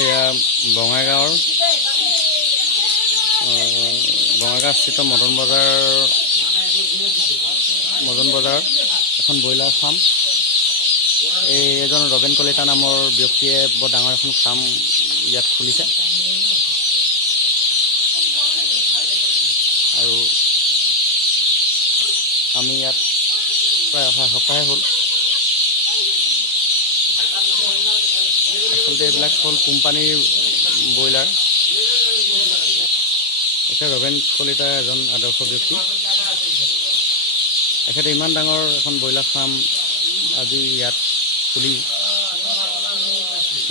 এয়া বঙাইগাঁৱৰ বঙাইগাঁওস্থিত মদন বজাৰ এখন ব্ৰইলাৰ ফাৰ্ম। এজন ৰবেন কলিতা নামৰ ব্যক্তিয়ে বৰ ডাঙৰ এখন ফাৰ্ম ইয়াত খুলিছে আৰু আমি ইয়াত প্ৰায় অহা সপ্তাহে হ'ল। আচলতে এইবিলাক হ'ল কোম্পানীৰ ব্ৰইলাৰ। এখেত ৰবেন কলিতা এজন আদৰ্শ ব্যক্তি। এখেতে ইমান ডাঙৰ এখন ব্ৰইলাৰ ফাৰ্ম আজি ইয়াত খুলি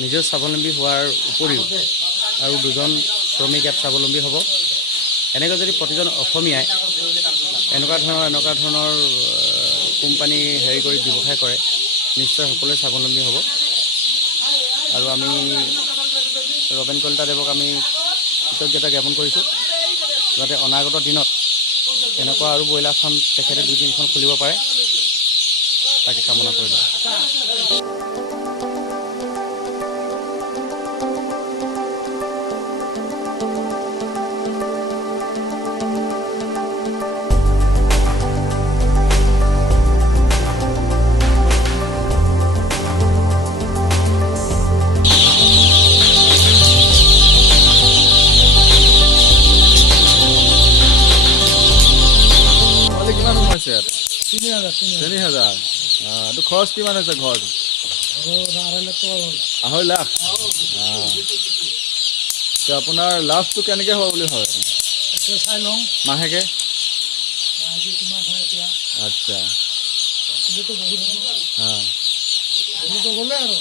নিজেও স্বাৱলম্বী হোৱাৰ উপৰিও আৰু দুজন শ্ৰমিক ইয়াত স্বাৱলম্বী হ'ব। এনেকৈ যদি প্ৰতিজন অসমীয়াই এনেকুৱা ধৰণৰ কোম্পানী কৰি ব্যৱসায় কৰে, নিশ্চয় সকলোৱে স্বাৱলম্বী হ'ব। আৰু আমি ৰবেন কলিতাদেৱক আমি কৃতজ্ঞতা জ্ঞাপন কৰিছোঁ, যাতে অনাগত দিনত এনেকুৱা আৰু ব্ৰইলাৰ ফাৰ্ম তেখেতে 2-3খন খুলিব পাৰে, তাকে কামনা কৰিলোঁ। কিমান সোমাইছে ইয়াত? 3,000। এইটো খৰচ কিমান হৈছে ঘৰটো? 2.5 লাখ। আপোনাৰ লাভটো কেনেকৈ হ'ব বুলি ভাবে? চাই লওঁ মাহেকে। কিমান হয় এতিয়া। আচ্ছা। গ'লে আৰু